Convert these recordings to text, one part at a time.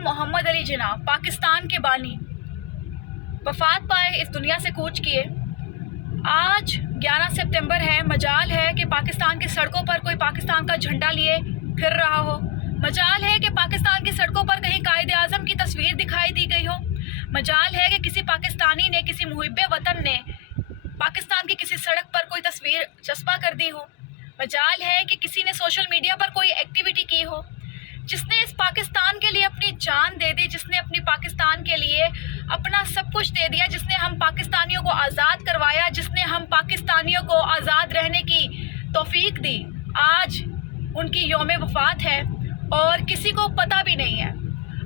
आज़म मोहम्मद अली जिन्ना पाकिस्तान के बानी वफ़ात पाए, इस दुनिया से कूच किए। आज 11 सितंबर है। मजाल है कि पाकिस्तान की सड़कों पर कोई पाकिस्तान का झंडा लिए फिर रहा हो। मजाल है कि पाकिस्तान की सड़कों पर कहीं कायदे आज़म की तस्वीर दिखाई दी गई हो। मजाल है कि किसी पाकिस्तानी ने, किसी मुहिब्बे वतन ने पाकिस्तान की किसी सड़क पर कोई तस्वीर चस्पा कर दी हो। मजाल है कि किसी ने सोशल मीडिया पर कोई एक्टिविटी की हो। जिसने इस पाकिस्तान के लिए अपनी जान दे दी, जिसने अपनी पाकिस्तान के लिए अपना सब कुछ दे दिया, जिसने हम पाकिस्तानियों को आज़ाद करवाया, जिसने हम पाकिस्तानियों को आज़ाद रहने की तौफीक दी, आज उनकी यौम वफ़ात है और किसी को पता भी नहीं है।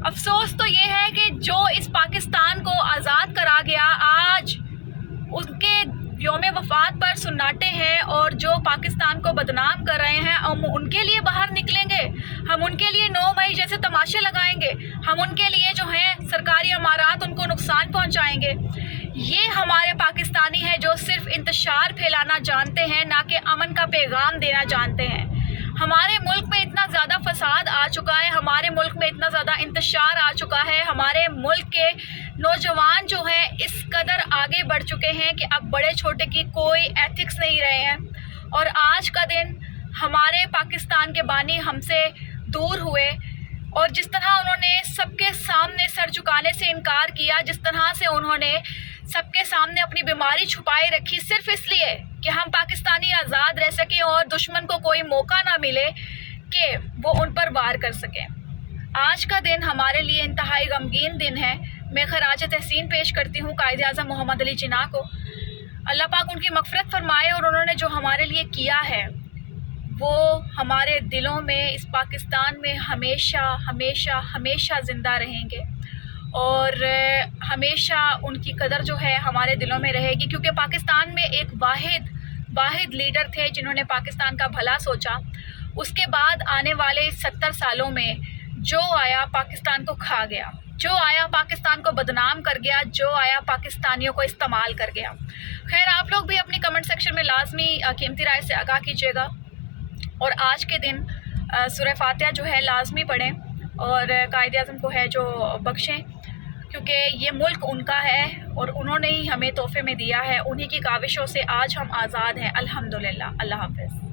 अफसोस तो ये है कि जो इस पाकिस्तान को आज़ाद करा गया, आज उनके यौम वफ़ात पर सुन्नाटे हैं और जो पाकिस्तान को बदनाम कर रहे हैं, हम उनके लिए बाहर निकलेंगे। हम उनके लिए 9 मई जैसे तमाशे लगाएंगे। हम उनके लिए जो हैं सरकारी इमारात, उनको नुकसान पहुंचाएंगे। ये हमारे पाकिस्तानी हैं जो सिर्फ इंतशार फैलाना जानते हैं, ना कि अमन का पैगाम देना जानते हैं। हमारे मुल्क में इतना ज़्यादा फसाद आ चुका है, हमारे मुल्क में इतना ज़्यादा इंतशार आ चुका है, हमारे मुल्क के नौजवान जो हैं इस कदर आगे बढ़ चुके हैं कि अब बड़े छोटे की कोई एथिक्स नहीं रहे हैं। और आज का दिन हमारे पाकिस्तान के बानी हमसे दूर हुए और जिस तरह उन्होंने सबके सामने सर झुकाने से इनकार किया, जिस तरह से उन्होंने सबके सामने अपनी बीमारी छुपाए रखी सिर्फ इसलिए कि हम पाकिस्तानी आज़ाद रह सकें और दुश्मन को कोई मौका ना मिले कि वो उन पर वार कर सकें। आज का दिन हमारे लिए इंतहाई गमगीन दिन है। मैं खराज तहसीन पेश करती हूँ कायदे आज़म मोहम्मद अली जिन्ना को। अल्लाह पाक उनकी मग़फ़िरत फरमाए और उन्होंने जो हमारे लिए किया है वो हमारे दिलों में, इस पाकिस्तान में हमेशा हमेशा हमेशा ज़िंदा रहेंगे और हमेशा उनकी कदर जो है हमारे दिलों में रहेगी। क्योंकि पाकिस्तान में एक वाहिद लीडर थे जिन्होंने पाकिस्तान का भला सोचा। उसके बाद आने वाले 70 सालों में जो आया पाकिस्तान को खा गया, जो आया पाकिस्तान को बदनाम कर गया, जो आया पाकिस्तानियों को इस्तेमाल कर गया। खैर, आप लोग भी अपनी कमेंट सेक्शन में लाजमी कीमती राय से आगाह कीजिएगा और आज के दिन सूरह फातिहा जो है लाजमी पढ़ें और कायदे आज़म को है जो बख्शें, क्योंकि ये मुल्क उनका है और उन्होंने ही हमें तोहफे में दिया है। उन्हीं की काविशों से आज हम आज़ाद हैं, अल्हम्दुलिल्लाह। अल्लाह हाफ़िज़।